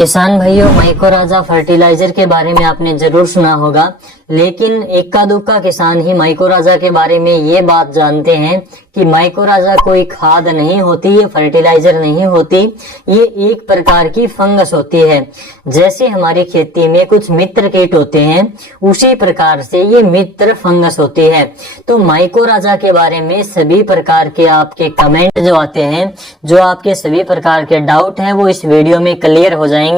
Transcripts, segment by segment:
किसान भाइयों, माइकोराजा फर्टिलाइजर के बारे में आपने जरूर सुना होगा, लेकिन इक्का दुक्का किसान ही माइकोराजा के बारे में ये बात जानते हैं कि माइकोराजा कोई खाद नहीं होती, ये फर्टिलाइजर नहीं होती, ये एक प्रकार की फंगस होती है। जैसे हमारी खेती में कुछ मित्र कीट होते हैं, उसी प्रकार से ये मित्र फंगस होती है। तो माइकोराजा के बारे में सभी प्रकार के आपके कमेंट जो आते हैं, जो आपके सभी प्रकार के डाउट हैं, वो इस वीडियो में क्लियर हो जाएंगे।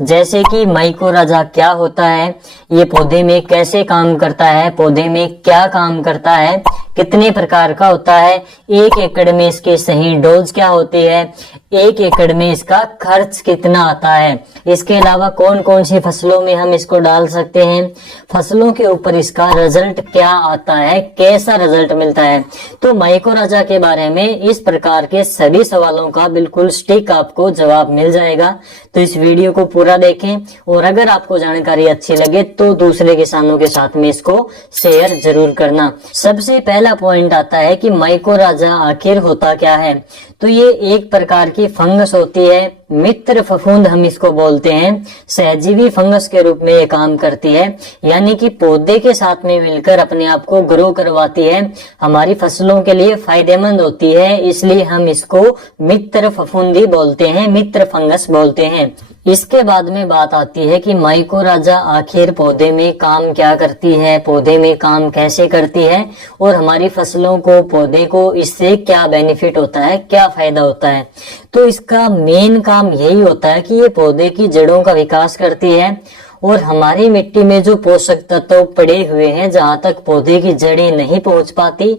जैसे कि माइकोराजा क्या होता है, ये पौधे में कैसे काम करता है, पौधे में क्या काम करता है, कितने प्रकार का होता है, 1 एकड़ में इसके सही डोज क्या होती है, 1 एकड़ में इसका खर्च कितना आता है, इसके अलावा कौन कौन सी फसलों में हम इसको डाल सकते हैं, फसलों के ऊपर इसका रिजल्ट क्या आता है, कैसा रिजल्ट मिलता है। तो माइकोराजा के बारे में इस प्रकार के सभी सवालों का बिल्कुल सटीक आपको जवाब मिल जाएगा। तो इस वीडियो को पूरा देखें और अगर आपको जानकारी अच्छी लगे तो दूसरे किसानों के साथ में इसको शेयर जरूर करना। सबसे पहला पॉइंट आता है कि माइकोराजा आखिर होता क्या है। तो ये एक प्रकार की फंगस होती है, मित्र फफूंद हम इसको बोलते हैं, सहजीवी फंगस के रूप में ये काम करती है, यानी कि पौधे के साथ में मिलकर अपने आप को ग्रो करवाती है, हमारी फसलों के लिए फायदेमंद होती है, इसलिए हम इसको मित्र फफूंदी बोलते हैं, मित्र फंगस बोलते हैं। इसके बाद में बात आती है कि माइकोराजा आखिर पौधे में काम क्या करती है, पौधे में काम कैसे करती है और हमारी फसलों को, पौधे को इससे क्या बेनिफिट होता है, क्या फायदा होता है। तो इसका मेन काम यही होता है कि ये पौधे की जड़ों का विकास करती है और हमारी मिट्टी में जो पोषक तत्व पड़े हुए हैं, जहां तक पौधे की जड़ें नहीं पहुंच पाती,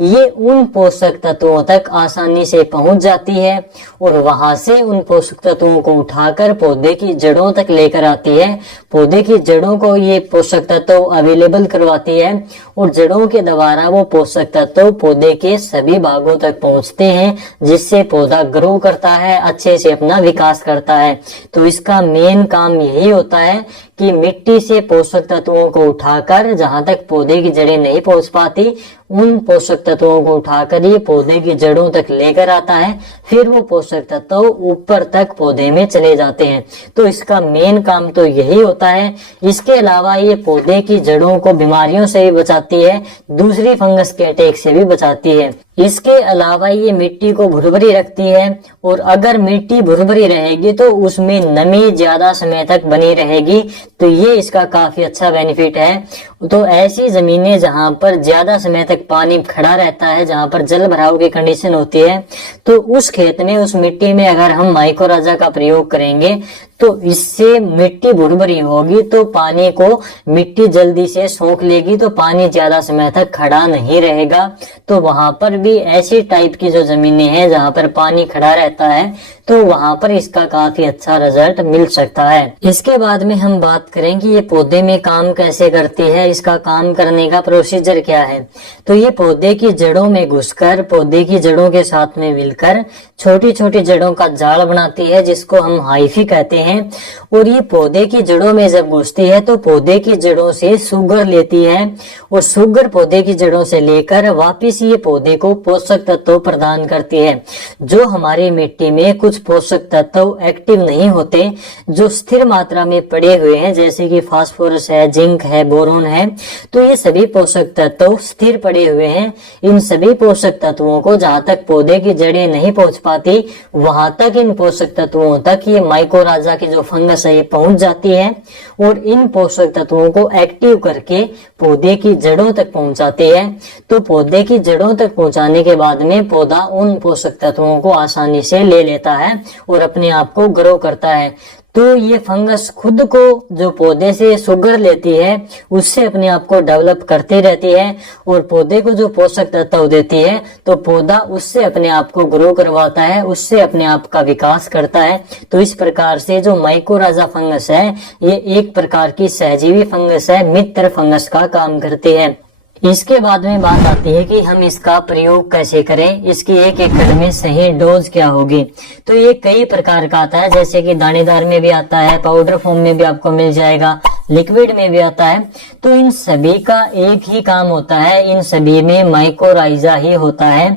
ये उन पोषक तत्वों तक आसानी से पहुंच जाती है और वहां से उन पोषक तत्वों को उठाकर पौधे की जड़ों तक लेकर आती है। पौधे की जड़ों को ये पोषक तत्व अवेलेबल करवाती है और जड़ों के द्वारा वो पोषक तत्व पौधे के सभी भागों तक पहुंचते हैं, जिससे पौधा ग्रो करता है, अच्छे से अपना विकास करता है। तो इसका मेन काम यही होता है कि मिट्टी से पोषक तत्वों को उठाकर जहां तक पौधे की जड़ें नहीं पहुंच पाती, उन पोषक तत्वों को उठाकर ये पौधे की जड़ों तक लेकर आता है, फिर वो पोषक तत्व ऊपर तक पौधे में चले जाते हैं। तो इसका मेन काम तो यही होता है। इसके अलावा ये पौधे की जड़ों को बीमारियों से भी बचाती है, दूसरी फंगस के अटैक से भी बचाती है। इसके अलावा ये मिट्टी को भुरभुरी रखती है और अगर मिट्टी भुरभुरी रहेगी तो उसमें नमी ज्यादा समय तक बनी रहेगी, तो ये इसका काफी अच्छा बेनिफिट है। तो ऐसी जमीनें जहां पर ज्यादा समय तक पानी खड़ा रहता है, जहां पर जल भराव की कंडीशन होती है, तो उस खेत में, उस मिट्टी में अगर हम माइकोराजा का प्रयोग करेंगे तो इससे मिट्टी भुरभुरी होगी, तो पानी को मिट्टी जल्दी से सोख लेगी, तो पानी ज्यादा समय तक खड़ा नहीं रहेगा। तो वहां पर भी ऐसी टाइप की जो जमीनें हैं जहां पर पानी खड़ा रहता है, तो वहां पर इसका काफी अच्छा रिजल्ट मिल सकता है। इसके बाद में हम बात करें कि ये पौधे में काम कैसे करती है, इसका काम करने का प्रोसीजर क्या है। तो ये पौधे की जड़ों में घुसकर, पौधे की जड़ों के साथ में मिलकर छोटी छोटी जड़ों का जाल बनाती है, जिसको हम हाइफी कहते हैं। और ये पौधे की जड़ों में जब घुसती है तो पौधे की जड़ों से शुगर लेती है और शुगर पौधे की जड़ों से लेकर वापिस ये पौधे को पोषक तत्व प्रदान करती है। जो हमारी मिट्टी में कुछ पोषक तत्व एक्टिव नहीं होते, जो स्थिर मात्रा में पड़े हुए हैं, जैसे कि फास्फोरस है, जिंक है, बोरोन है, तो ये सभी पोषक तत्व स्थिर पड़े हुए हैं। इन सभी पोषक तत्वों को जहां तक पौधे की जड़ें नहीं पहुंच पाती, वहां तक इन पोषक तत्वों तक ये माइकोराजा की जो फंगस है ये पहुंच जाती है और इन पोषक तत्वों को एक्टिव करके पौधे की जड़ों तक पहुंचाती है। तो पौधे की जड़ों तक पहुंचाने के बाद में पौधा उन पोषक तत्वों को आसानी से ले लेता है और अपने आप को ग्रो करता है। तो ये फंगस खुद को जो पौधे से शुगर लेती है, उससे अपने आप को डेवलप करती रहती है और पौधे को जो पोषक तत्व देती है, तो पौधा उससे अपने आप को ग्रो करवाता है, उससे अपने आप का विकास करता है। तो इस प्रकार से जो माइकोराजा फंगस है, ये एक प्रकार की सहजीवी फंगस है, मित्र फंगस का काम करती है। इसके बाद में बात आती है कि हम इसका प्रयोग कैसे करें, इसकी 1 एकड़ में सही डोज क्या होगी। तो ये कई प्रकार का आता है, जैसे कि दानेदार में भी आता है, पाउडर फॉर्म में भी आपको मिल जाएगा, लिक्विड में भी आता है। तो इन सभी का एक ही काम होता है, इन सभी में माइकोराजा ही होता है।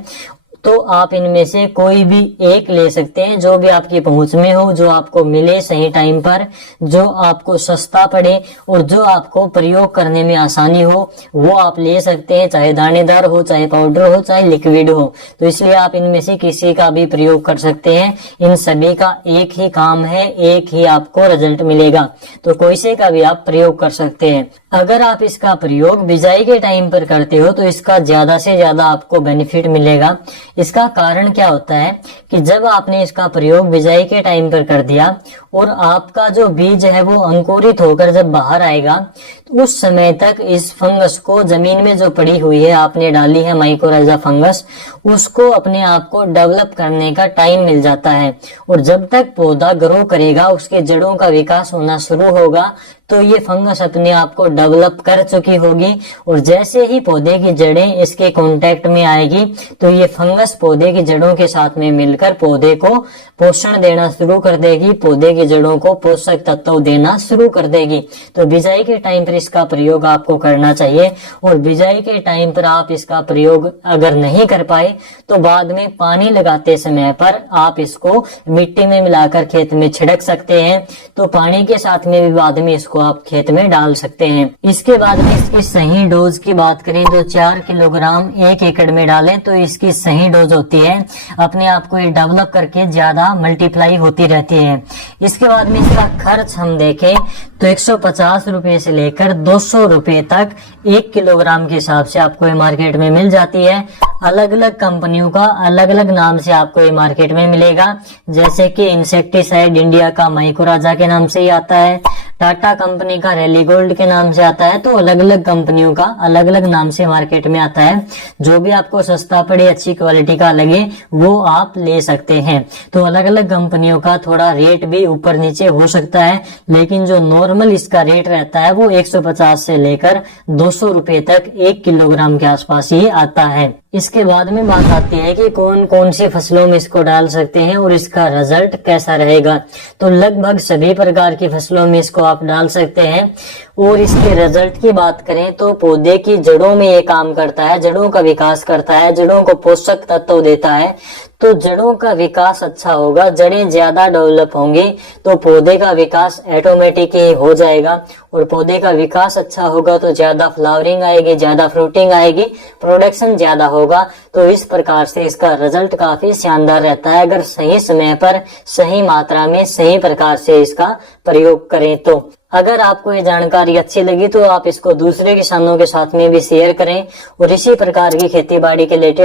तो आप इनमें से कोई भी एक ले सकते हैं, जो भी आपकी पहुंच में हो, जो आपको मिले सही टाइम पर, जो आपको सस्ता पड़े और जो आपको प्रयोग करने में आसानी हो, वो आप ले सकते हैं, चाहे दानेदार हो, चाहे पाउडर हो, चाहे लिक्विड हो। तो इसलिए आप इनमें से किसी का भी प्रयोग कर सकते हैं। इन सभी का एक ही काम है, एक ही आपको रिजल्ट मिलेगा, तो कोई से का भी आप प्रयोग कर सकते हैं। अगर आप इसका प्रयोग बिजाई के टाइम पर करते हो तो इसका ज्यादा से ज्यादा आपको बेनिफिट मिलेगा। इसका कारण क्या होता है कि जब आपने इसका प्रयोग बिजाई के टाइम पर कर दिया और आपका जो बीज है वो अंकुरित होकर जब बाहर आएगा, उस समय तक इस फंगस को, जमीन में जो पड़ी हुई है आपने डाली है माइकोराइजा फंगस, उसको अपने आप को डेवलप करने का टाइम मिल जाता है। और जब तक पौधा ग्रो करेगा, उसके जड़ों का विकास होना शुरू होगा, तो ये फंगस अपने आप को डेवलप कर चुकी होगी। और जैसे ही पौधे की जड़ें इसके कांटेक्ट में आएगी, तो ये फंगस पौधे की जड़ों के साथ में मिलकर पौधे को पोषण देना शुरू कर देगी, पौधे की जड़ों को पोषक तत्व देना शुरू कर देगी। तो बिजाई के टाइम पर इसका प्रयोग आपको करना चाहिए। और बिजाई के टाइम पर आप इसका प्रयोग अगर नहीं कर पाए तो बाद में पानी लगाते समय पर आप इसको मिट्टी में मिलाकर खेत में छिड़क सकते हैं। तो पानी के साथ में भी बाद में इसको आप खेत में डाल सकते हैं। इसके बाद में इसकी सही डोज की बात करें तो 4 किलोग्राम 1 एकड़ में डालें तो इसकी सही डोज होती है। अपने आप को ये डेवलप करके ज्यादा मल्टीप्लाई होती रहती है। इसके बाद में इसका खर्च हम देखें तो 150 रुपए से लेकर 200 रुपए तक 1 किलोग्राम के हिसाब से आपको ये मार्केट में मिल जाती है। अलग अलग कंपनियों का अलग अलग नाम से आपको ये मार्केट में मिलेगा। जैसे कि इंसेक्टिसाइड इंडिया का माइकोराजा के नाम से ही आता है, टाटा कंपनी का रैली गोल्ड के नाम से आता है। तो अलग अलग कंपनियों का अलग अलग नाम से मार्केट में आता है। जो भी आपको सस्ता पड़े, अच्छी क्वालिटी का लगे, वो आप ले सकते हैं। तो अलग अलग कंपनियों का थोड़ा रेट भी ऊपर नीचे हो सकता है, लेकिन जो नॉर्मल इसका रेट रहता है वो 150 से लेकर 200 रुपए तक 1 किलोग्राम के आसपास ही आता है। इसके बाद में बात आती है कि कौन कौन सी फसलों में इसको डाल सकते हैं और इसका रिजल्ट कैसा रहेगा। तो लगभग सभी प्रकार की फसलों में इसको आप डाल सकते हैं। और इसके रिजल्ट की बात करें तो पौधे की जड़ों में ये काम करता है, जड़ों का विकास करता है, जड़ों को पोषक तत्व देता है। तो जड़ों का विकास अच्छा होगा, जड़ें ज्यादा डेवलप होंगी तो पौधे का विकास ऑटोमेटिक ही हो जाएगा। और पौधे का विकास अच्छा होगा तो ज्यादा फ्लावरिंग आएगी, ज्यादा फ्रूटिंग आएगी, प्रोडक्शन ज्यादा होगा। तो इस प्रकार से इसका रिजल्ट काफी शानदार रहता है अगर सही समय पर, सही मात्रा में, सही प्रकार से इसका प्रयोग करें तो। अगर आपको ये जानकारी अच्छी लगी तो आप इसको दूसरे किसानों के साथ में भी शेयर करें और इसी प्रकार की खेती बाड़ी के रिलेटेड